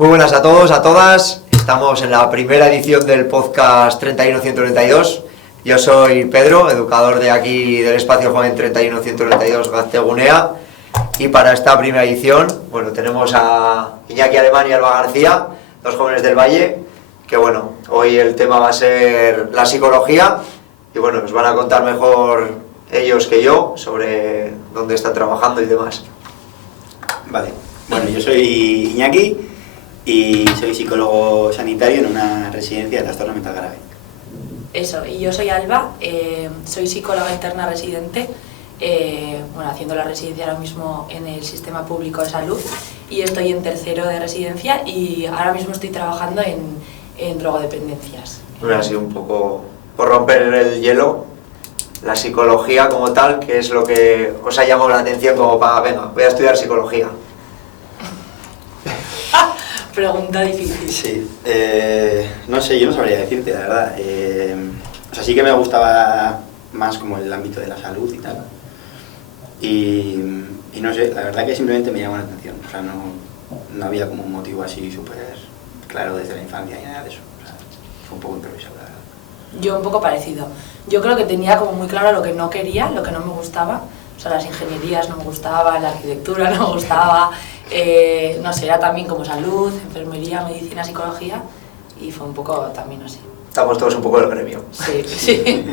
Muy buenas a todos, a todas. Estamos en la primera edición del podcast 31192. Yo soy Pedro, educador de aquí del espacio joven 31192 Gaztegunea. Y para esta primera edición, bueno, tenemos a Iñaki Alemán y Alba García, dos jóvenes del Valle, que bueno, hoy el tema va a ser la psicología y bueno, nos van a contar mejor ellos que yo sobre dónde están trabajando y demás. Vale, bueno, yo soy Iñaki y soy psicólogo sanitario en una residencia de trastorno mental grave. Eso, y yo soy Alba, soy psicóloga interna residente, haciendo la residencia ahora mismo en el sistema público de salud y estoy en tercero de residencia y ahora mismo estoy trabajando en drogodependencias. Bueno, así un poco por romper el hielo, la psicología como tal, que es lo que os ha llamado la atención como para, venga, voy a estudiar psicología. Pregunta difícil. Sí, no sé, yo no sabría decirte, la verdad. Sí que me gustaba más como el ámbito de la salud y tal. Y no sé, la verdad que simplemente me llamó la atención. O sea, no había como un motivo así súper claro desde la infancia ni nada de eso. O sea, fue un poco improvisado, la verdad. Yo un poco parecido. Yo creo que tenía como muy claro lo que no quería, lo que no me gustaba. O sea, las ingenierías no me gustaban, la arquitectura no me gustaba, no sé, era también como salud, enfermería, medicina, psicología y fue un poco también así. Estamos todos un poco del gremio. Sí, sí.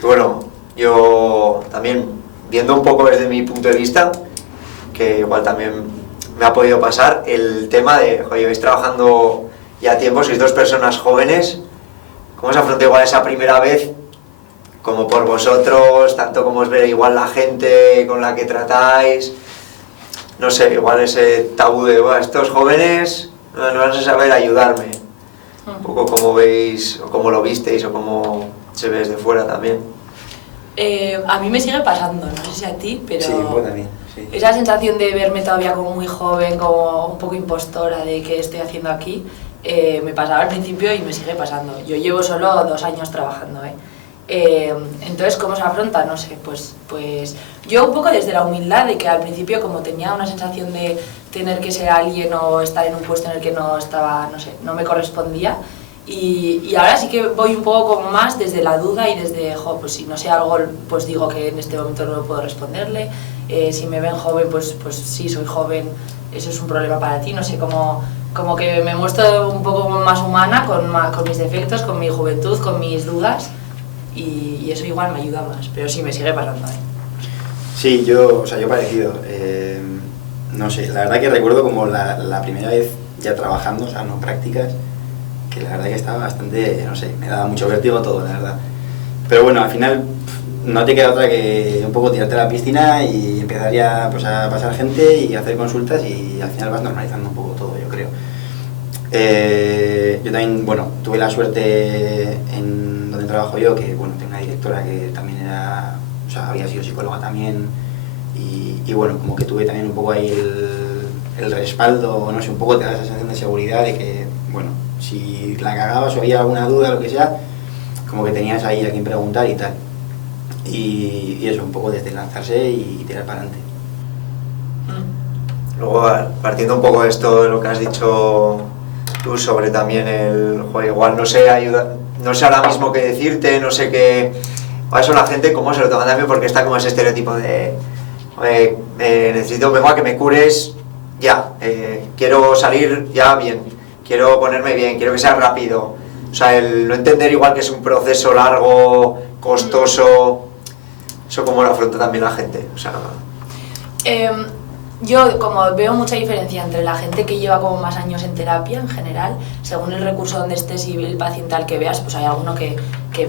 Bueno, yo también, viendo un poco desde mi punto de vista, que igual también me ha podido pasar, el tema de, joder, vais trabajando ya tiempo, sois dos personas jóvenes, ¿cómo se afronta igual esa primera vez? Como por vosotros, tanto como os ve igual la gente con la que tratáis, no sé, igual ese tabú de, bueno, estos jóvenes no van a saber ayudarme. Un poco como veis, o como lo visteis, o como se ve desde fuera también. A mí me sigue pasando, no sé si a ti, pero Sí, bueno, también, sí. Esa sensación de verme todavía como muy joven, como un poco impostora de qué estoy haciendo aquí, me pasaba al principio y me sigue pasando. Yo llevo solo 2 años trabajando, entonces, ¿cómo se afronta? No sé, pues yo un poco desde la humildad de que al principio como tenía una sensación de tener que ser alguien o estar en un puesto en el que no estaba, no sé, no me correspondía y ahora sí que voy un poco como más desde la duda y desde, pues si no sé algo, pues digo que en este momento no puedo responderle, si me ven joven, pues sí, soy joven, eso es un problema para ti, no sé, como que me muestro un poco más humana con mis defectos, con mi juventud, con mis dudas. Y eso igual me ayuda más, pero sí me sigue pasando. Sí, yo parecido. No sé, la verdad que recuerdo como la primera vez ya trabajando, o sea, no prácticas, que la verdad que estaba bastante, no sé, me daba mucho vértigo todo, la verdad. Pero bueno, al final no te queda otra que un poco tirarte a la piscina y empezar ya pues, a pasar gente y hacer consultas y al final vas normalizando un poco todo, yo creo. Yo también, bueno, tuve la suerte en donde trabajo yo, que bueno, tengo una directora que también era, o sea, había sido psicóloga también y bueno, como que tuve también un poco ahí el respaldo, no sé, un poco te da esa sensación de seguridad de que, bueno, si la cagabas o había alguna duda, lo que sea, como que tenías ahí a quien preguntar y tal. Y eso, un poco desde lanzarse y tirar para adelante. Luego, partiendo un poco de esto, de lo que has dicho tú sobre también el juego, igual no sé ahora mismo qué decirte, no sé qué, a eso la gente cómo se lo toma también, porque está como ese estereotipo de necesito, vengo a que me cures ya, quiero salir ya bien, quiero ponerme bien, quiero que sea rápido, o sea, el no entender igual que es un proceso largo, costoso, eso cómo lo afronta también la gente, o sea... Yo como veo mucha diferencia entre la gente que lleva como más años en terapia en general, según el recurso donde estés y el paciente al que veas, pues hay alguno que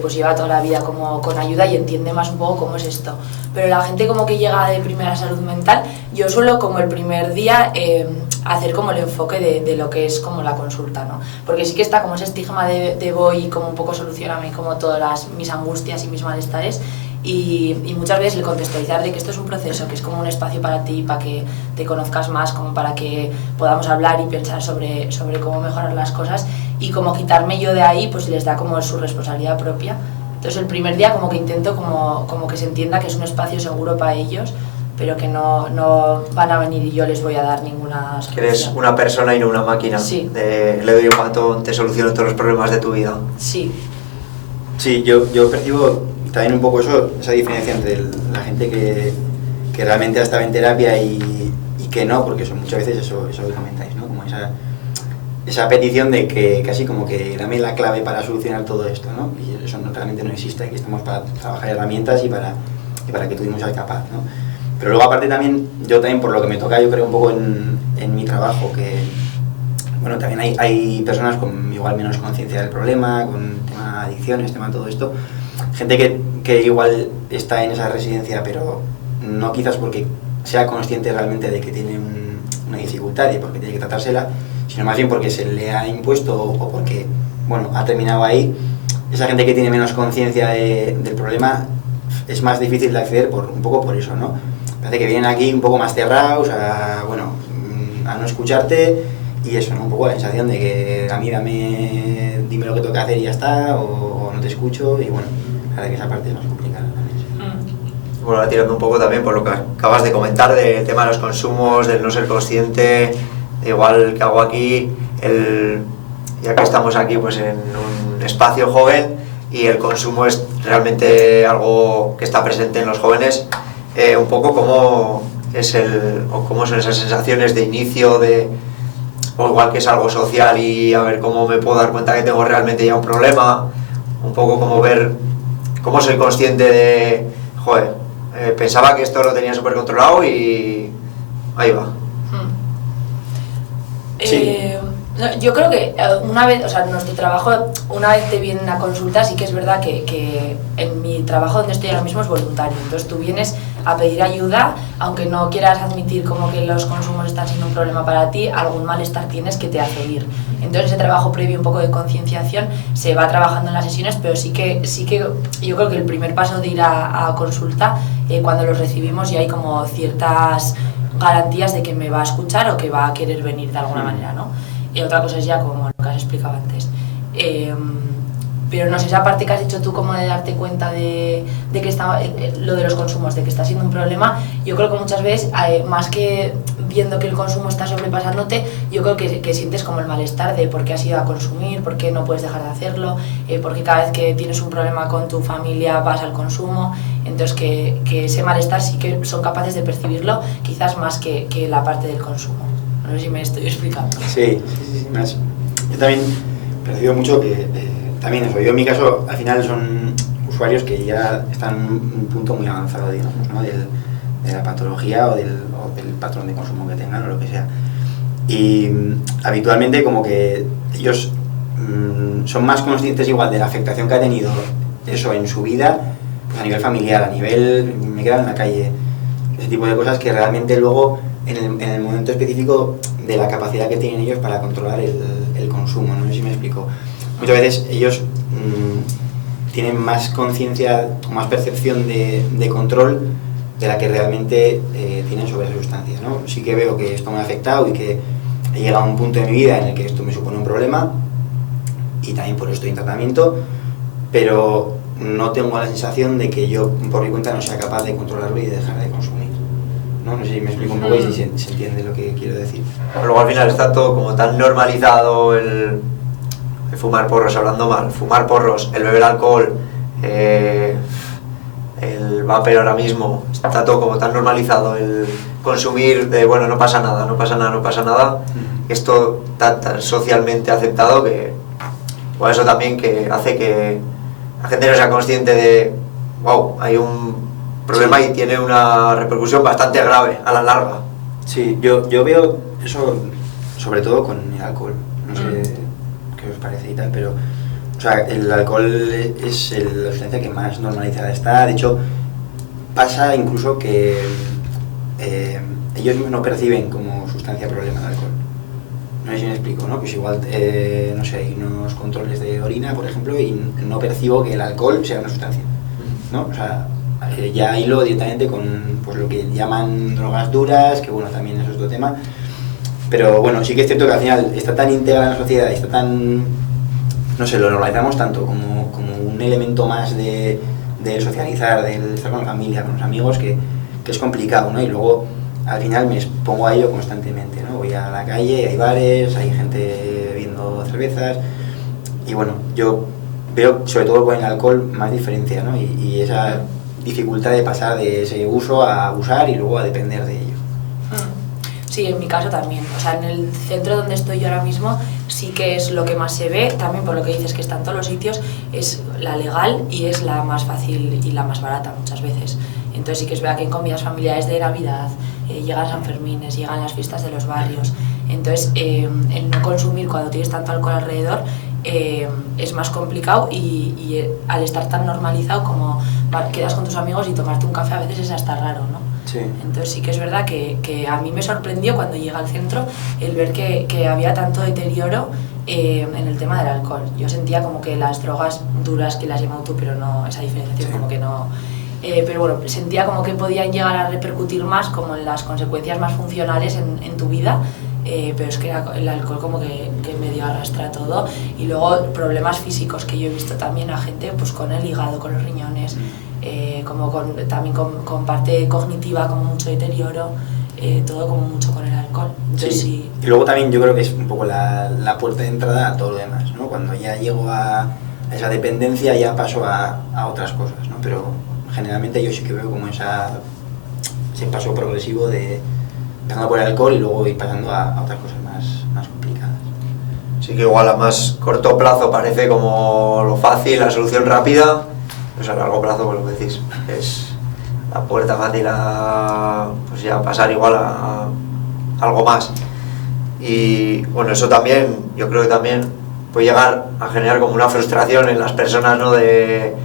pues lleva toda la vida como con ayuda y entiende más un poco cómo es esto. Pero la gente como que llega de primera salud mental, yo suelo como el primer día hacer como el enfoque de lo que es como la consulta, ¿no? Porque sí que está como ese estigma de voy y como un poco solucioname como todas mis angustias y mis malestares. Y muchas veces el contextualizar de que esto es un proceso, que es como un espacio para ti, para que te conozcas más, como para que podamos hablar y pensar sobre cómo mejorar las cosas y como quitarme yo de ahí, pues les da como su responsabilidad propia. Entonces el primer día como que intento como que se entienda que es un espacio seguro para ellos, pero que no van a venir y yo les voy a dar ninguna solución. Que eres una persona y no una máquina. Sí. Le doy un botón, te soluciono todos los problemas de tu vida. Sí. Sí, yo percibo también un poco esa diferencia entre la gente que realmente ha estado en terapia y que no, porque son muchas veces eso que comentáis, ¿no? Como esa petición de que casi como que dame la clave para solucionar todo esto, ¿no? Y eso realmente no existe, aquí estamos para trabajar herramientas y para que tú mismo seas capaz, ¿no? Pero luego aparte también, yo también por lo que me toca, yo creo un poco en mi trabajo, que bueno, también hay personas con igual menos conciencia del problema, con tema adicciones, tema todo esto, gente que igual está en esa residencia, pero no quizás porque sea consciente realmente de que tiene una dificultad y porque tiene que tratársela, sino más bien porque se le ha impuesto o porque, bueno, ha terminado ahí. Esa gente que tiene menos conciencia del problema es más difícil de acceder un poco por eso, ¿no? Parece que vienen aquí un poco más cerrados a no escucharte y eso, ¿no? Un poco la sensación de que a mí dime lo que tengo que hacer y ya está, o no te escucho, y bueno, la verdad que esa parte es más complicada también. Bueno, ahora tirando un poco también por lo que acabas de comentar del tema de los consumos, del no ser consciente, igual que hago aquí, ya que estamos aquí pues en un espacio joven y el consumo es realmente algo que está presente en los jóvenes, un poco cómo son esas sensaciones de inicio, o igual que es algo social y a ver cómo me puedo dar cuenta que tengo realmente ya un problema, un poco como ver cómo soy consciente de, joder, pensaba que esto lo tenía súper controlado y ahí va. Sí. Yo creo que una vez, o sea, nuestro trabajo, una vez te vienen a consulta, sí que es verdad que en mi trabajo donde estoy ahora mismo es voluntario, entonces tú vienes a pedir ayuda, aunque no quieras admitir como que los consumos están siendo un problema para ti, algún malestar tienes que te hace ir. Entonces ese trabajo previo, un poco de concienciación, se va trabajando en las sesiones, pero sí que yo creo que el primer paso de ir a consulta, cuando los recibimos ya hay como ciertas garantías de que me va a escuchar o que va a querer venir de alguna manera, ¿no? Y otra cosa es ya como lo que has explicado antes. Pero no sé, esa parte que has dicho tú como de darte cuenta de que está, lo de los consumos, de que está siendo un problema, yo creo que muchas veces, más que viendo que el consumo está sobrepasándote, yo creo que sientes como el malestar de por qué has ido a consumir, por qué no puedes dejar de hacerlo, por qué cada vez que tienes un problema con tu familia vas al consumo. Entonces que ese malestar sí que son capaces de percibirlo, quizás más que la parte del consumo. No sé si me estoy explicando. Sí. Yo también percibo mucho que también eso, yo en mi caso al final son usuarios que ya están en un punto muy avanzado, digamos, ¿no? de la patología o del patrón de consumo que tengan o lo que sea. Y habitualmente como que ellos son más conscientes igual de la afectación que ha tenido eso en su vida, pues a nivel familiar, a nivel me quedo en la calle, ese tipo de cosas que realmente luego en el momento específico de la capacidad que tienen ellos para controlar el consumo, no sé si me explico. Muchas veces ellos tienen más conciencia o más percepción de control de la que realmente tienen sobre esa sustancia, ¿no? Sí que veo que esto me ha afectado y que he llegado a un punto de mi vida en el que esto me supone un problema y también por eso estoy en tratamiento, pero no tengo la sensación de que yo por mi cuenta no sea capaz de controlarlo y de dejar de consumir. No sé si me explico un poco y si se entiende lo que quiero decir. Luego al final está todo como tan normalizado el fumar porros, hablando mal, fumar porros, el beber alcohol, el vapor ahora mismo, está todo como tan normalizado, el consumir de bueno, no pasa nada, esto tan socialmente aceptado que por eso también que hace que la gente no sea consciente de wow, hay un problema y tiene una repercusión bastante grave a la larga. Sí, yo veo eso sobre todo con el alcohol, no sé qué os parece y tal, pero o sea, el alcohol es la sustancia que más normalizada está. De hecho, pasa incluso que ellos no perciben como sustancia problema el alcohol. No sé si me explico, ¿no? Pues igual, no sé, hay unos controles de orina, por ejemplo, y no percibo que el alcohol sea una sustancia, ¿no? O sea, ya hilo directamente con pues, lo que llaman drogas duras, que bueno, también eso es otro tema. Pero bueno, sí que es cierto que al final está tan integrada en la sociedad, está tan, no sé, lo normalizamos tanto como un elemento más de socializar, de estar con la familia, con los amigos, que que es complicado, ¿no? Y luego al final me expongo a ello constantemente, ¿no? Voy a la calle, hay bares, hay gente bebiendo cervezas y bueno, yo veo sobre todo con el alcohol más diferencia, ¿no? Y esa dificultad de pasar de ese uso a abusar y luego a depender de ello. Sí, en mi caso también. O sea, en el centro donde estoy yo ahora mismo sí que es lo que más se ve, también por lo que dices que está en todos los sitios, es la legal y es la más fácil y la más barata muchas veces. Entonces sí que es verdad que en comidas familiares de Navidad, llegan San Fermines, llegan las fiestas de los barrios. Entonces el no consumir cuando tienes tanto alcohol alrededor es más complicado y al estar tan normalizado como quedas con tus amigos y tomarte un café a veces es hasta raro, ¿no? Sí. Entonces sí que es verdad que a mí me sorprendió cuando llegué al centro el ver que había tanto deterioro en el tema del alcohol. Yo sentía como que las drogas duras, que las has llamado tú, pero no, esa diferenciación como que no... pero bueno, sentía como que podían llegar a repercutir más como en las consecuencias más funcionales en tu vida, pero es que el alcohol como que medio arrastra todo. Y luego problemas físicos que yo he visto también a gente pues con el hígado, con los riñones, como también con parte cognitiva, como mucho deterioro, todo como mucho con el alcohol. Entonces, sí. Y luego también yo creo que es un poco la puerta de entrada a todo lo demás, ¿no? Cuando ya llego a esa dependencia ya paso a otras cosas, ¿no? Pero generalmente yo sí que veo como ese paso progresivo de empezando por el alcohol y luego ir pasando a otras cosas más complicadas. Sí que igual a más corto plazo parece como lo fácil, la solución rápida, pues a largo plazo, pues lo que decís, es la puerta fácil a pues ya pasar igual a algo más. Y bueno, eso también, yo creo que también puede llegar a generar como una frustración en las personas, ¿no? De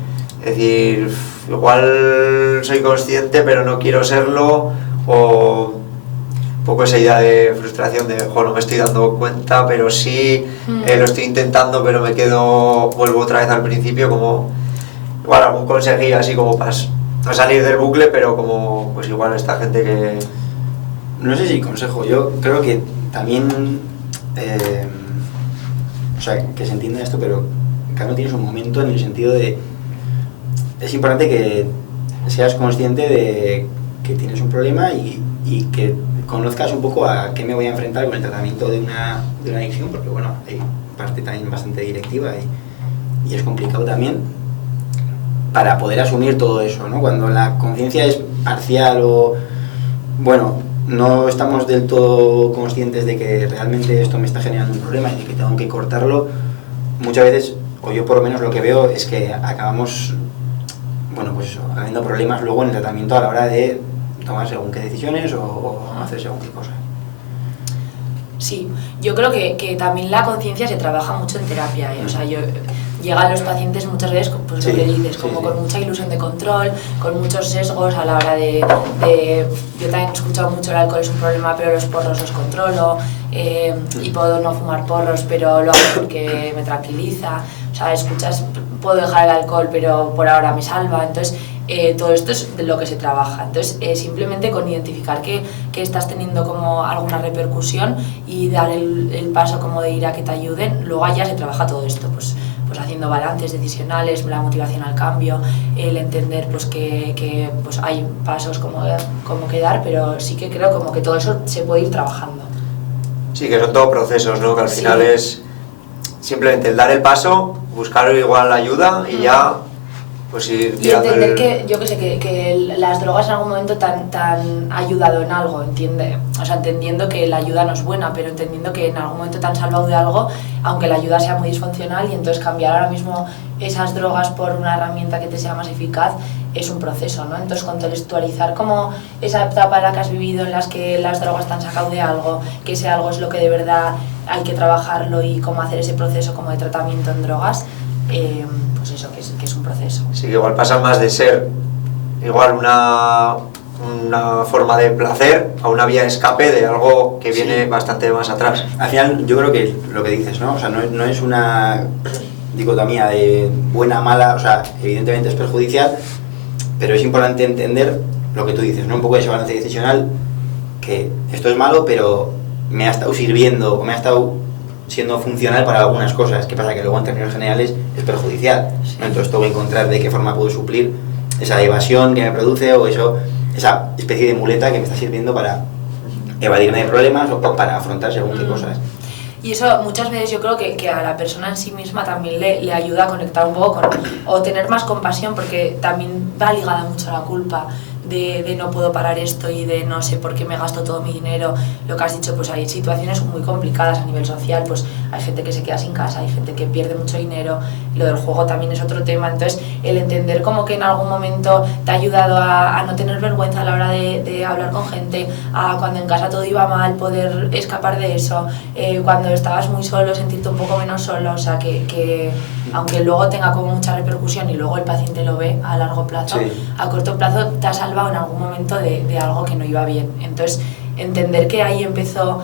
decir, igual soy consciente pero no quiero serlo, o un poco esa idea de frustración de, no me estoy dando cuenta, pero sí, lo estoy intentando, pero vuelvo otra vez al principio, como igual algún consejillo así como para no salir del bucle, pero como pues igual esta gente que... No sé si consejo, yo creo que también, o sea, que se entienda esto, pero cada uno tiene su momento en el sentido de, es importante que seas consciente de que tienes un problema y que conozcas un poco a qué me voy a enfrentar con el tratamiento de una adicción, porque bueno, hay parte también bastante directiva y es complicado también para poder asumir todo eso, ¿no? Cuando la conciencia es parcial o, bueno, no estamos del todo conscientes de que realmente esto me está generando un problema y de que tengo que cortarlo, muchas veces, o yo por lo menos lo que veo es que acabamos, bueno, pues eso, habiendo problemas luego en el tratamiento a la hora de tomar según qué decisiones o hacer según qué cosas. Sí, yo creo que también la conciencia se trabaja mucho en terapia, ¿eh? O sea, llegan los pacientes muchas veces, pues lo que dices, como con mucha ilusión de control, con muchos sesgos a la hora de yo también he escuchado mucho el alcohol es un problema, pero los porros los controlo, y puedo no fumar porros, pero lo hago porque me tranquiliza. O sea, puedo dejar el alcohol, pero por ahora me salva. Entonces, todo esto es de lo que se trabaja. Entonces, simplemente con identificar que estás teniendo como alguna repercusión y dar el paso como de ir a que te ayuden, luego ya se trabaja todo esto, pues haciendo balances decisionales, la motivación al cambio, el entender pues que pues hay pasos como que dar, pero sí que creo como que todo eso se puede ir trabajando. Sí, que son todos procesos, ¿no? Que al final es simplemente el dar el paso, buscar igual la ayuda y ya pues ir tirando. Y entender que, yo que sé, que las drogas en algún momento te han ayudado en algo, ¿entiende? O sea, entendiendo que la ayuda no es buena, pero entendiendo que en algún momento te han salvado de algo, aunque la ayuda sea muy disfuncional, y entonces cambiar ahora mismo esas drogas por una herramienta que te sea más eficaz es un proceso, ¿no? Entonces contextualizar como esa etapa en la que has vivido, en las que las drogas te han sacado de algo, que ese algo es lo que de verdad hay que trabajarlo y cómo hacer ese proceso como de tratamiento en drogas, pues eso, que es un proceso. Sí, que igual pasa más de ser igual una forma de placer a una vía de escape de algo que viene bastante más atrás. Al final yo creo que lo que dices, ¿no? O sea, no es una dicotomía de buena, mala, o sea, evidentemente es perjudicial, pero es importante entender lo que tú dices, ¿no? Un poco de ese balance decisional, que esto es malo, pero me ha estado sirviendo o me ha estado siendo funcional para algunas cosas. ¿Qué pasa? Que luego en términos generales es perjudicial, ¿no? Entonces tengo que encontrar de qué forma puedo suplir esa evasión que me produce o eso esa especie de muleta que me está sirviendo para evadirme de problemas o para afrontar según qué cosas. Y eso muchas veces yo creo que a la persona en sí misma también le ayuda a conectar un poco o tener más compasión, porque también va ligada mucho a la culpa de no puedo parar esto y de no sé por qué me gasto todo mi dinero. Lo que has dicho, pues hay situaciones muy complicadas a nivel social, pues hay gente que se queda sin casa, hay gente que pierde mucho dinero, y lo del juego también es otro tema. Entonces el entender como que en algún momento te ha ayudado a no tener vergüenza a la hora de hablar con gente, a cuando en casa todo iba mal poder escapar de eso, cuando estabas muy solo sentirte un poco menos solo, o sea que aunque luego tenga como mucha repercusión y luego el paciente lo ve a largo plazo, sí, a corto plazo te ha salvado en algún momento de algo que no iba bien. Entonces entender que ahí empezó,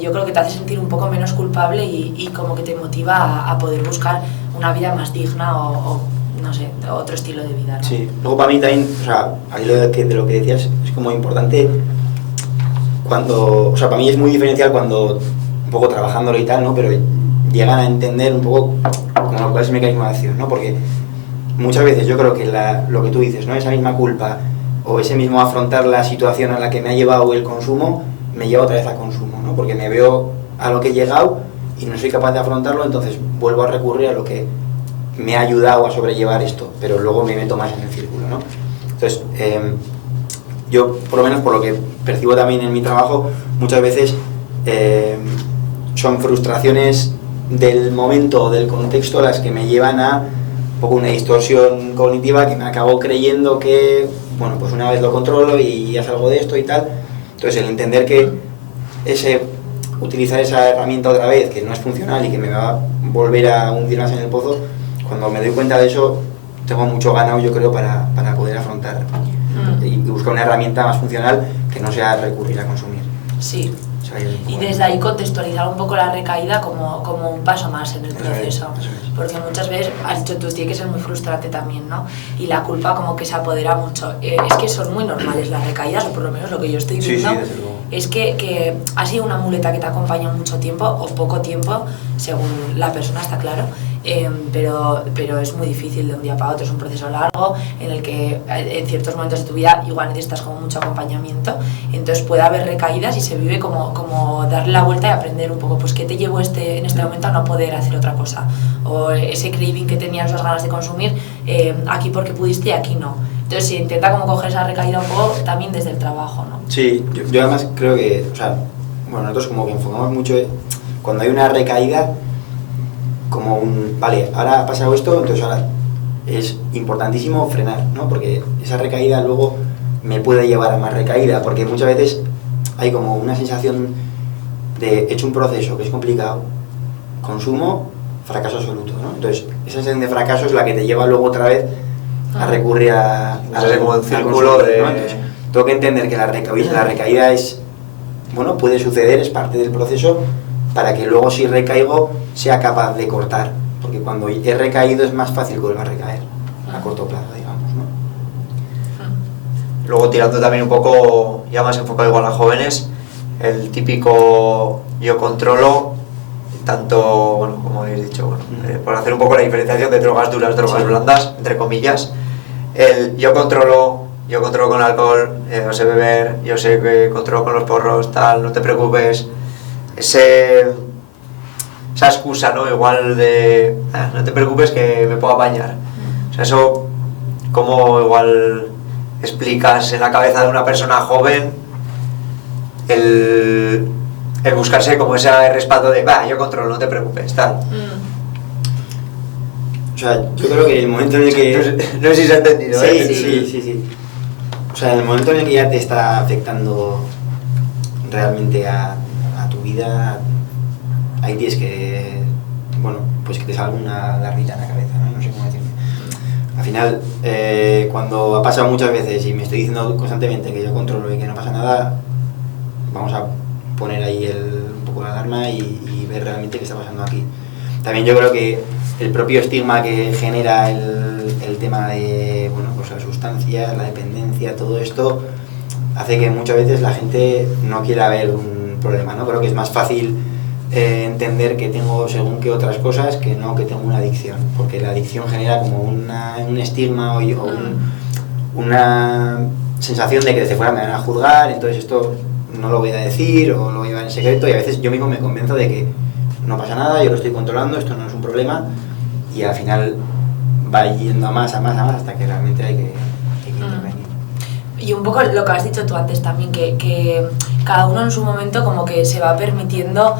yo creo que te hace sentir un poco menos culpable y como que te motiva a poder buscar una vida más digna o no sé, otro estilo de vida, ¿no? Sí, luego para mí también, o sea, ahí de lo que decías es como importante cuando, o sea, para mí es muy diferencial cuando un poco trabajándolo y tal, ¿no? Pero llegan a entender un poco como cuál es el mecanismo de acción, ¿no? Porque muchas veces yo creo que lo que tú dices, ¿no? Esa misma culpa o ese mismo afrontar la situación a la que me ha llevado el consumo, me lleva otra vez al consumo, ¿no? Porque me veo a lo que he llegado y no soy capaz de afrontarlo, entonces vuelvo a recurrir a lo que me ha ayudado a sobrellevar esto, pero luego me meto más en el círculo, ¿no? Entonces, yo, por lo menos por lo que percibo también en mi trabajo, muchas veces son frustraciones del momento o del contexto las que me llevan a un poco una distorsión cognitiva que me acabo creyendo que, bueno, pues una vez lo controlo y ya salgo de esto y tal. Entonces, el entender que utilizar esa herramienta otra vez, que no es funcional y que me va a volver a hundir más en el pozo, cuando me doy cuenta de eso, tengo mucho ganado, yo creo, para poder afrontar y buscar una herramienta más funcional que no sea recurrir a consumir. Sí. Y desde ahí contextualizar un poco la recaída como un paso más en el proceso, porque muchas veces, has dicho tú, tiene que ser muy frustrante también, ¿no? Y la culpa como que se apodera mucho. Es que son muy normales las recaídas, o por lo menos lo que yo estoy viendo, es que ha sido una muleta que te acompaña mucho tiempo o poco tiempo, según la persona, está claro. Pero es muy difícil de un día para otro, es un proceso largo en el que en ciertos momentos de tu vida igual necesitas como mucho acompañamiento, entonces puede haber recaídas y se vive como darle la vuelta y aprender un poco, pues qué te llevó en este momento a no poder hacer otra cosa, o ese craving que tenías, esas ganas de consumir, aquí porque pudiste y aquí no. Entonces se intenta como coger esa recaída un poco también desde el trabajo, ¿no? Sí, yo además creo que, o sea, bueno, nosotros como que enfocamos mucho cuando hay una recaída como vale, ahora ha pasado esto, entonces ahora es importantísimo frenar, ¿no? Porque esa recaída luego me puede llevar a más recaída, porque muchas veces hay como una sensación de he hecho un proceso que es complicado, consumo, fracaso absoluto, ¿no? Entonces esa sensación de fracaso es la que te lleva luego otra vez a recurrir a como un círculo de... ¿no? Entonces, tengo que entender que la recaída es, bueno, puede suceder, es parte del proceso, para que luego si recaigo sea capaz de cortar, porque cuando he recaído es más fácil que vuelva a recaer a corto plazo, digamos, ¿no? Luego tirando también un poco, ya más enfocado igual a jóvenes, el típico yo controlo, tanto, bueno, como habéis dicho, bueno, por hacer un poco la diferenciación de drogas duras, drogas blandas, entre comillas, el yo controlo con alcohol, yo sé beber, yo sé que controlo con los porros, tal, no te preocupes. Esa excusa, ¿no? Igual de no te preocupes que me puedo apañar. O sea, eso, ¿cómo igual explicas en la cabeza de una persona joven el buscarse como ese respaldo de yo controlo, no te preocupes, tal? O sea, yo creo que el momento en el que... No sé si se ha entendido, Sí. O sea, en el momento en el que ya te está afectando realmente a tu vida, ahí tienes que, bueno, pues que te salga una larvita en la cabeza, ¿no? No sé cómo decirlo. Al final, cuando ha pasado muchas veces y me estoy diciendo constantemente que yo controlo y que no pasa nada, vamos a poner ahí un poco la alarma y ver realmente qué está pasando aquí. También yo creo que el propio estigma que genera el tema de, bueno, pues las sustancias, la dependencia, todo esto, hace que muchas veces la gente no quiera ver un problema, ¿no? Creo que es más fácil entender que tengo según qué otras cosas que no que tengo una adicción, porque la adicción genera como un estigma o una sensación de que desde fuera me van a juzgar, entonces esto no lo voy a decir o lo voy a llevar en secreto, y a veces yo mismo me convenzo de que no pasa nada, yo lo estoy controlando, esto no es un problema, y al final va yendo a más, hasta que realmente hay que intervenir. Y un poco lo que has dicho tú antes también, que cada uno en su momento como que se va permitiendo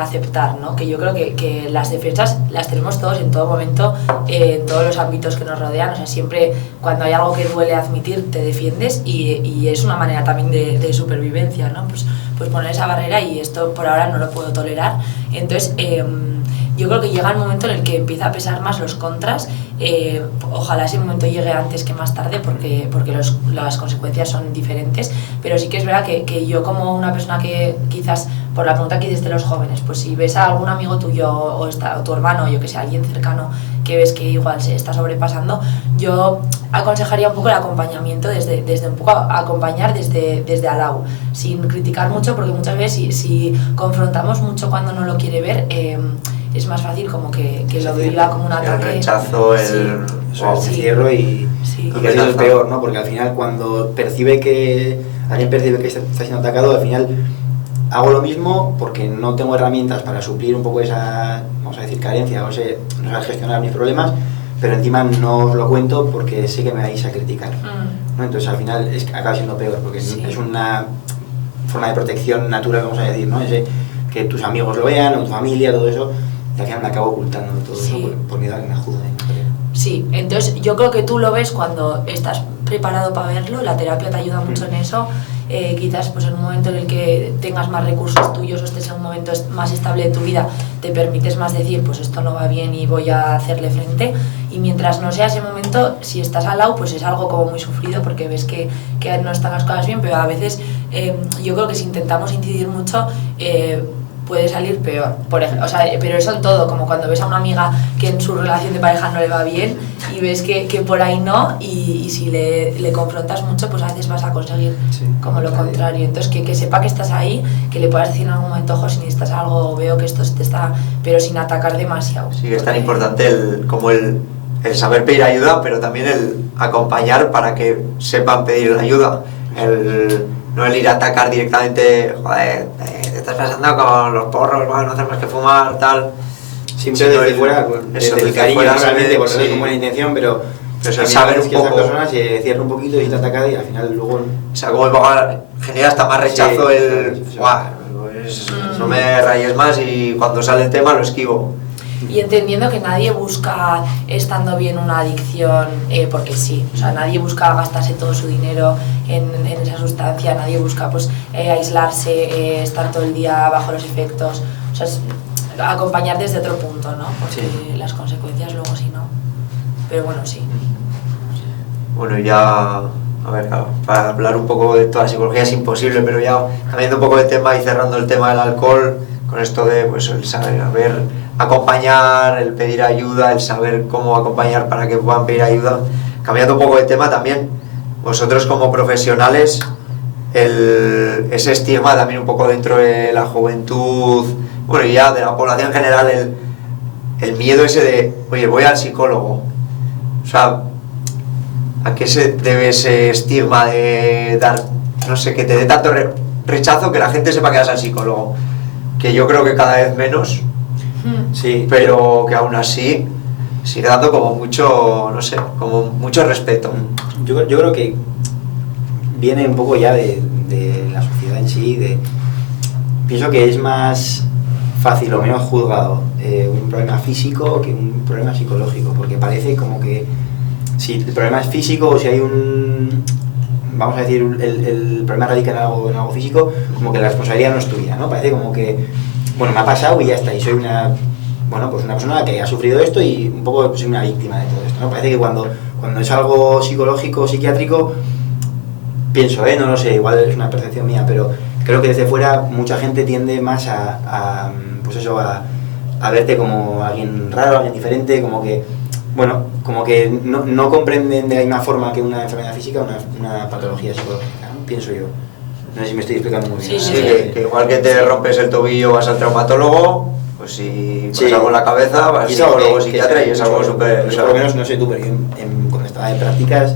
aceptar, ¿no? Que yo creo que las defensas las tenemos todos en todo momento, en todos los ámbitos que nos rodean, o sea, siempre cuando hay algo que duele admitir te defiendes, y es una manera también de supervivencia, ¿no? Pues poner esa barrera, y esto por ahora no lo puedo tolerar. Entonces yo creo que llega el momento en el que empieza a pesar más los contras. Ojalá ese momento llegue antes que más tarde, porque las consecuencias son diferentes, pero sí que es verdad que yo, como una persona que quizás, por la pregunta que dices de los jóvenes, pues si ves a algún amigo tuyo o tu hermano, yo que sé, alguien cercano que ves que igual se está sobrepasando, yo aconsejaría un poco el acompañamiento, desde un poco acompañar desde al lado, sin criticar mucho, porque muchas veces si confrontamos mucho cuando no lo quiere ver, es más fácil como que lo viva como un ataque. El rechazo, el encierro, y que así es peor, ¿no? Porque al final, cuando alguien percibe que está siendo atacado, al final hago lo mismo porque no tengo herramientas para suplir un poco esa, vamos a decir, carencia, no sé gestionar mis problemas, pero encima no os lo cuento porque sé que me vais a criticar, ¿no? Entonces al final acaba siendo peor, porque es una forma de protección natural, vamos a decir, ¿no? Que tus amigos lo vean, o tu familia, todo eso, y al final me acabo ocultando todo eso por miedo a que me juzguen. Sí, entonces yo creo que tú lo ves cuando estás preparado para verlo, la terapia te ayuda mucho en eso. Quizás pues en un momento en el que tengas más recursos tuyos o estés en un momento más estable de tu vida, te permites más decir, pues esto no va bien y voy a hacerle frente, y mientras no sea ese momento, si estás al lado, pues es algo como muy sufrido, porque ves que no están las cosas bien, pero a veces yo creo que si intentamos incidir mucho, puede salir peor, por ejemplo, o sea, pero eso en todo, como cuando ves a una amiga que en su relación de pareja no le va bien y ves que por ahí no, y si le confrontas mucho, pues a veces vas a conseguir como lo contrario. Entonces que sepa que estás ahí, que le puedas decir en algún momento, ojo, si necesitas algo, veo que esto te está, pero sin atacar demasiado. Sí, es tan importante el saber pedir ayuda, pero también el acompañar para que sepan pedir la ayuda, no el ir a atacar directamente, joder, te estás pasando con los porros, bueno, no haces más que fumar, tal. Siempre desde fuera, desde el cariño, realmente, por eso con buena intención, pero saber un poco, personas se cierra un poquito y está atacada, y al final luego... O sea, como genera hasta más rechazo, pues no me rayes más, y cuando sale el tema lo esquivo. Y entendiendo que nadie busca, estando bien, una adicción porque sí, o sea, nadie busca gastarse todo su dinero en esa sustancia, nadie busca pues aislarse, estar todo el día bajo los efectos, o sea, acompañar desde otro punto, ¿no? Porque las consecuencias luego sí no, pero bueno, sí. Bueno, ya, a ver, para hablar un poco de toda la psicología es imposible, pero ya cambiando un poco de tema y cerrando el tema del alcohol, con esto de pues el saber acompañar, el pedir ayuda, el saber cómo acompañar para que puedan pedir ayuda. Cambiando un poco de tema también, vosotros como profesionales, ese estigma también un poco dentro de la juventud, bueno, y ya de la población en general, el miedo ese de, oye, voy al psicólogo. O sea, ¿a qué se debe ese estigma de dar, no sé, que te dé tanto rechazo que la gente sepa que vas al psicólogo? Que yo creo que cada vez menos, sí, pero que aún así sigue dando como mucho, no sé, como mucho respeto. Yo creo que viene un poco ya de la sociedad en sí, pienso que es más fácil o menos juzgado un problema físico que un problema psicológico, porque parece como que si el problema es físico, o si hay vamos a decir, el problema radica en algo físico, como que la responsabilidad no es tuya, ¿no? Parece como que, bueno, me ha pasado y ya está, y soy una persona que ha sufrido esto y un poco soy una víctima de todo esto, ¿no? Parece que cuando es algo psicológico, psiquiátrico, pienso, no lo sé, igual es una percepción mía, pero creo que desde fuera mucha gente tiende más a verte como alguien raro, alguien diferente, como que, bueno, como que no comprenden de la misma forma que una enfermedad física una patología psicológica, ¿no? Pienso yo. No sé si me estoy explicando muy bien. Sí, que igual que te rompes el tobillo vas al traumatólogo, pues si pasa algo en la cabeza vas al psicólogo, psiquiatra, y es algo súper... Por lo menos, no sé tú, pero yo cuando estaba en prácticas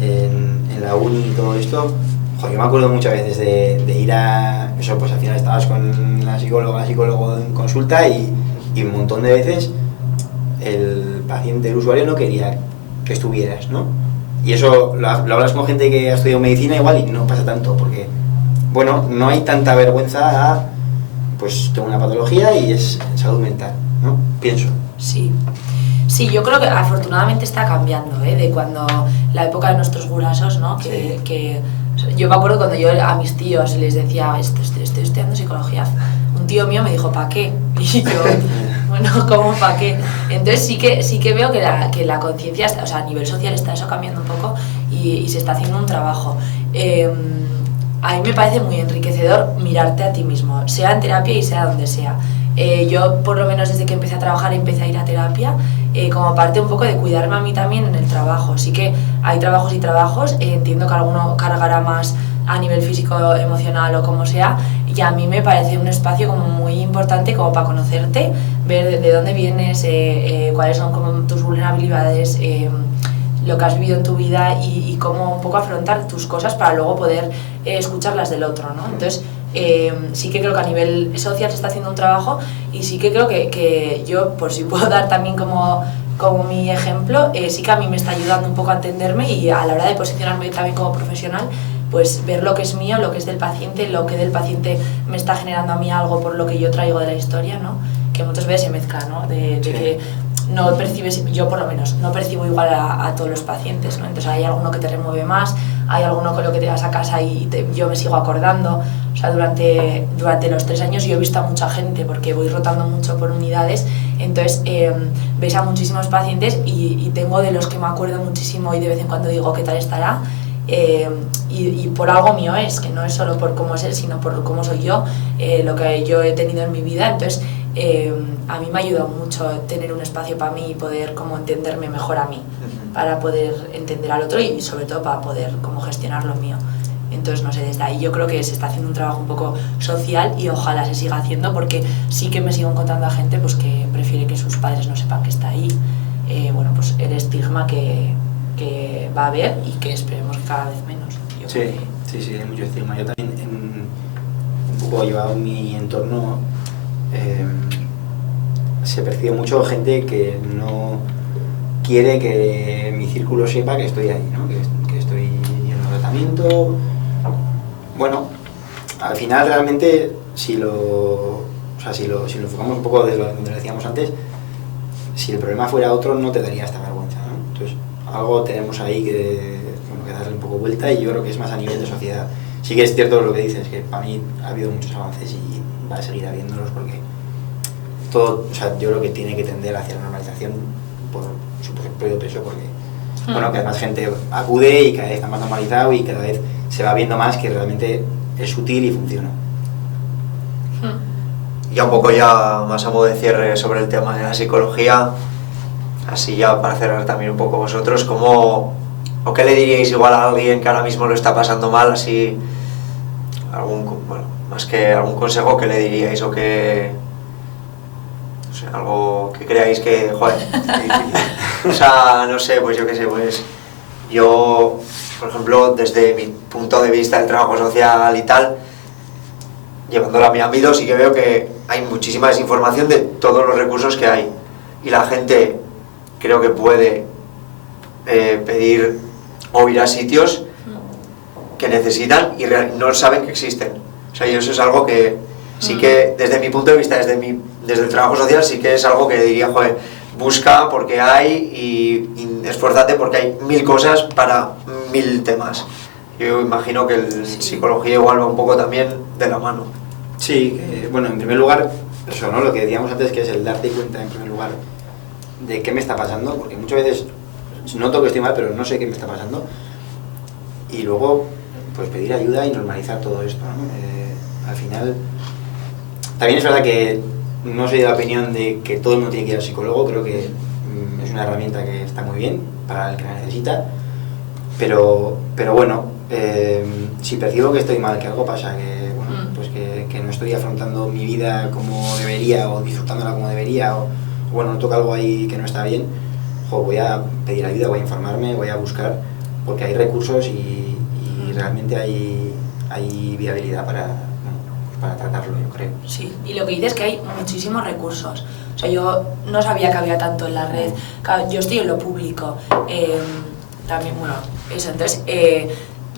en la uni y todo esto, joder, yo me acuerdo muchas veces de ir a, eso, pues al final estabas con la psicólogo en consulta y un montón de veces el paciente, el usuario no quería que estuvieras, ¿no? Y eso lo hablas con gente que ha estudiado medicina igual y no pasa tanto, porque, bueno, no hay tanta vergüenza a, pues tengo una patología y es salud mental, ¿no? Pienso. Sí. Sí, yo creo que afortunadamente está cambiando, de cuando la época de nuestros gurasos, ¿no? Que yo me acuerdo cuando yo a mis tíos les decía, estoy estudiando psicología, un tío mío me dijo, ¿para qué? Y yo, bueno, ¿cómo para qué? Entonces sí que veo que la conciencia, o sea, a nivel social está eso cambiando un poco y se está haciendo un trabajo. A mí me parece muy enriquecedor mirarte a ti mismo, sea en terapia y sea donde sea. Yo, por lo menos desde que empecé a trabajar, empecé a ir a terapia como parte un poco de cuidarme a mí también en el trabajo. Sí que hay trabajos y trabajos, entiendo que alguno cargará más a nivel físico, emocional o como sea, y a mí me parece un espacio como muy importante como para conocerte, ver de dónde vienes, cuáles son como tus vulnerabilidades, lo que has vivido en tu vida y cómo un poco afrontar tus cosas para luego poder escuchar las del otro, ¿no? Entonces, sí que creo que a nivel social se está haciendo un trabajo y sí que creo que yo, por si puedo dar también como mi ejemplo, sí que a mí me está ayudando un poco a entenderme y a la hora de posicionarme también como profesional, pues ver lo que es mío, lo que es del paciente, lo que del paciente me está generando a mí algo por lo que yo traigo de la historia, ¿no? Que muchas veces se mezcla, ¿no? De que no percibes, yo por lo menos, no percibo igual a todos los pacientes, ¿no? Entonces hay alguno que te remueve más, hay alguno con lo que te vas a casa y yo me sigo acordando. O sea, durante los 3 años yo he visto a mucha gente porque voy rotando mucho por unidades, entonces ves a muchísimos pacientes y tengo de los que me acuerdo muchísimo y de vez en cuando digo qué tal estará. Y por algo mío es, que no es solo por cómo es él, sino por cómo soy yo, lo que yo he tenido en mi vida. Entonces a mí me ha ayudado mucho tener un espacio para mí y poder como entenderme mejor a mí, para poder entender al otro y sobre todo para poder como gestionar lo mío. Entonces, no sé, desde ahí yo creo que se está haciendo un trabajo un poco social y ojalá se siga haciendo, porque sí que me sigo encontrando a gente pues que prefiere que sus padres no sepan que está ahí. Bueno, pues el estigma que va a haber y que esperemos que cada vez menos. Sí, hay mucho estigma. Yo también un poco llevado en mi entorno, se percibe mucho gente que no quiere que mi círculo sepa que estoy ahí, ¿no? Que estoy yendo a tratamiento. Bueno, al final realmente si lo enfocamos un poco desde donde lo decíamos antes, si el problema fuera otro no te daría esta vergüenza, ¿no? Entonces algo tenemos ahí que darle un poco vuelta y yo creo que es más a nivel de sociedad. Sí que es cierto lo que dices, que para mí ha habido muchos avances y va a seguir habiéndolos porque todo, o sea, yo creo que tiene que tender hacia la normalización por su propio peso, porque bueno, cada vez más gente acude y cada vez está más normalizado y cada vez se va viendo más que realmente es útil y funciona. Ya un poco ya más a modo de cierre sobre el tema de la psicología, así ya para cerrar también un poco vosotros, ¿cómo o qué le diríais igual a alguien que ahora mismo lo está pasando mal, así más que algún consejo que le diríais o que no sé, algo que creáis que joder, o sea, no sé, pues yo qué sé, pues yo, por ejemplo, desde mi punto de vista del trabajo social y tal, llevándolo a mi ámbito, sí que veo que hay muchísima desinformación de todos los recursos que hay y la gente creo que puede pedir o ir a sitios que necesitan y no saben que existen. O sea, yo eso es algo que sí que desde mi punto de vista, desde el trabajo social, sí que es algo que diría, joder, busca porque hay y esfuérzate porque hay 1000 cosas para 1000 temas. Yo imagino que el psicología igual va un poco también de la mano. Sí, bueno, en primer lugar, eso, ¿no? Lo que decíamos antes, que es el darte cuenta en primer lugar de qué me está pasando, porque muchas veces noto que estoy mal, pero no sé qué me está pasando. Y luego, pues pedir ayuda y normalizar todo esto, ¿no? Al final, también es verdad que no soy de la opinión de que todo el mundo tiene que ir al psicólogo. Creo que es una herramienta que está muy bien para el que la necesita. Pero bueno, si percibo que estoy mal, que algo pasa, que, bueno, pues que no estoy afrontando mi vida como debería o disfrutándola como debería, o bueno, toca algo ahí que no está bien, voy a pedir ayuda, voy a informarme, voy a buscar porque hay recursos y realmente hay viabilidad para tratarlo, yo creo. Sí, y lo que dices es que hay muchísimos recursos. O sea, yo no sabía que había tanto en la red. Claro, yo estoy en lo público. También, bueno, eso. Entonces,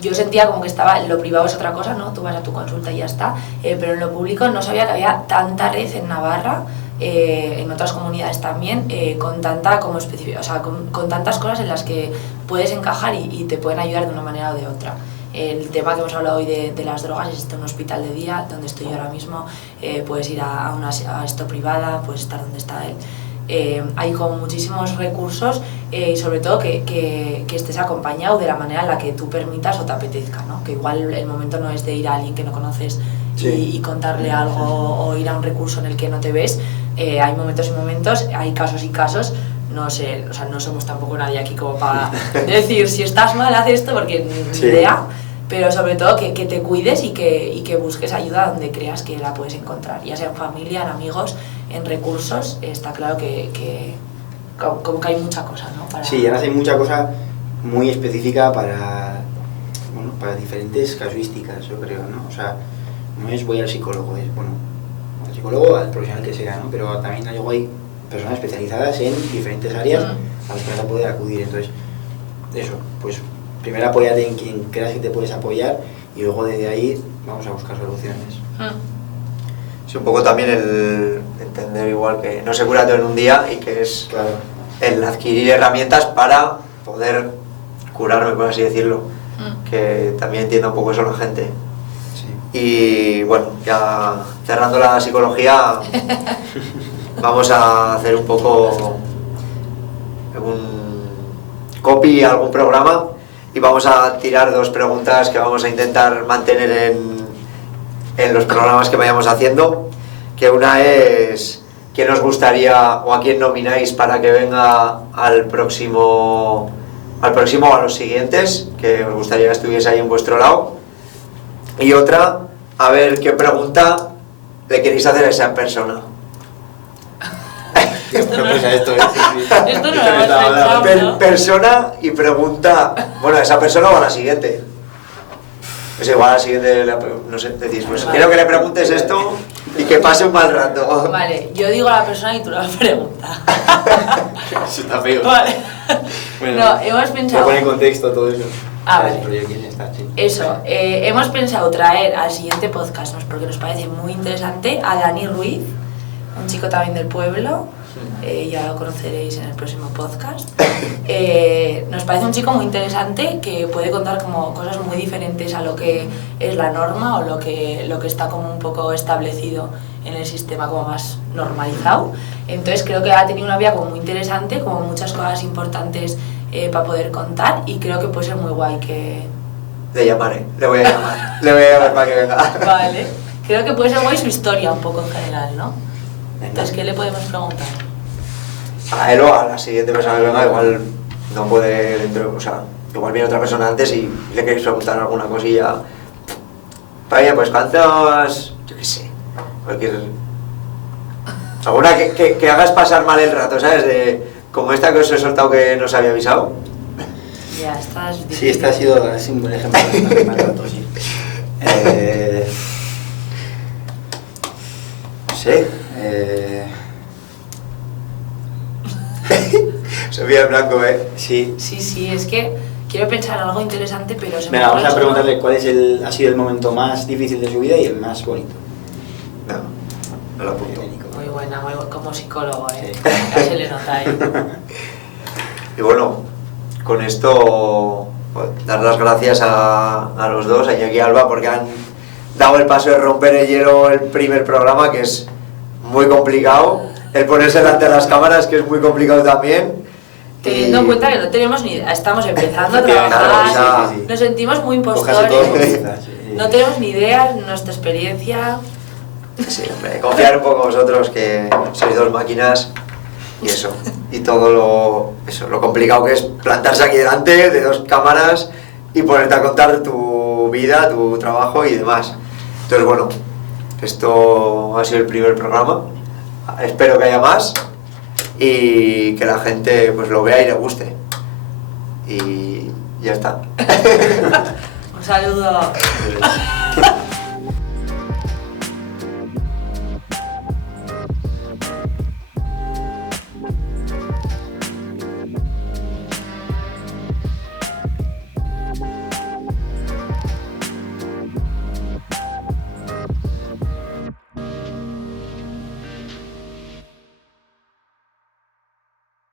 yo sentía como que estaba, lo privado es otra cosa, ¿no? Tú vas a tu consulta y ya está. Pero en lo público no sabía que había tanta red en Navarra, en otras comunidades también, con tanta como o sea, con tantas cosas en las que puedes encajar y te pueden ayudar de una manera o de otra. El tema que hemos hablado hoy de las drogas, existe un hospital de día donde estoy yo ahora mismo, puedes ir a esto privada, puedes estar donde está él. Hay como muchísimos recursos y sobre todo que estés acompañado de la manera en la que tú permitas o te apetezca, ¿no? Que igual el momento no es de ir a alguien que no conoces y contarle algo o ir a un recurso en el que no te ves. Hay momentos y momentos, hay casos y casos. No sé, o sea, no somos tampoco nadie aquí como para decir si estás mal, haz esto, porque ni idea, pero sobre todo que te cuides y que busques ayuda donde creas que la puedes encontrar, ya sea en familia, en amigos, en recursos. Está claro que como que hay mucha cosa, ¿no? Sí, además hay mucha cosa muy específica para diferentes casuísticas, yo creo, ¿no? O sea, no es voy al psicólogo, es, bueno, al psicólogo, al profesional que sea, ¿no? Pero también luego hay personas especializadas en diferentes áreas a las que vas a poder acudir. Entonces, eso, pues primero apóyate en quien creas que te puedes apoyar y luego desde ahí vamos a buscar soluciones. Sí, un poco también el entender igual que no se cura todo en un día y que es el adquirir herramientas para poder curarme, por así decirlo. Que también entienda un poco eso la gente. Sí. Y bueno, ya cerrando la psicología, vamos a hacer un poco un copy a algún programa y vamos a tirar 2 preguntas que vamos a intentar mantener en los programas que vayamos haciendo, que una es ¿quién os gustaría o a quién nomináis para que venga al próximo o a los siguientes, que os gustaría que estuviese ahí en vuestro lado? Y otra, a ver qué pregunta le queréis hacer a esa persona. Esto no lo hemos pensado, ¿no? Persona y pregunta, bueno, a esa persona o a la siguiente. Pues igual a la siguiente, no sé, decís, pues quiero que le preguntes esto y que pase un mal rato. Vale, yo digo a la persona y tú la preguntas. Eso está feo. Vale. Bueno, no, hemos pensado... Te pone en contexto todo eso. Vale. Eso, hemos pensado traer al siguiente podcast, porque nos parece muy interesante, a Dani Ruiz, un chico también del pueblo. Ya lo conoceréis en el próximo podcast. Nos parece un chico muy interesante que puede contar como cosas muy diferentes a lo que es la norma o lo que está como un poco establecido en el sistema como más normalizado. Entonces creo que ha tenido una vida como muy interesante, como muchas cosas importantes para poder contar, y creo que puede ser muy guay que... Le llamaré, le voy a llamar para que venga. Vale, creo que puede ser guay su historia un poco en general, ¿no? Entonces, ¿qué le podemos preguntar? A él o a la siguiente persona que venga, igual no puede dentro, o sea, igual viene otra persona antes y le queréis preguntar alguna cosilla. Vaya, pues cuántas, yo qué sé, cualquier... Alguna que hagas pasar mal el rato, ¿sabes? Como esta que os he soltado que no os había avisado. Ya, estás... Sí, esta ha sido un buen ejemplo de mal rato, sí. No sé, Sofía en blanco, ¿eh? Sí. Sí, es que quiero pensar en algo interesante, pero... Venga, vamos a preguntarle cuál ha sido el momento más difícil de su vida y el más bonito. No lo apunto. Muy buena, como psicólogo, ¿eh? Ya se le nota ahí. Y bueno, con esto, dar las gracias a los dos, a Iñaki y Alba, porque han dado el paso de romper el hielo el primer programa, que es muy complicado. El ponerse delante de las cámaras, que es muy complicado también. Teniendo en cuenta que no tenemos ni idea, estamos empezando a trabajar, sí. Nos sentimos muy impostores, no tenemos ni idea, nuestra experiencia... Sí, hombre, confiar un poco en vosotros, que sois 2 máquinas y eso. Y todo lo complicado que es plantarse aquí delante de 2 cámaras y ponerte a contar tu vida, tu trabajo y demás. Entonces, bueno, esto ha sido el primer programa. Espero que haya más y que la gente pues lo vea y le guste. y ya está. Un saludo.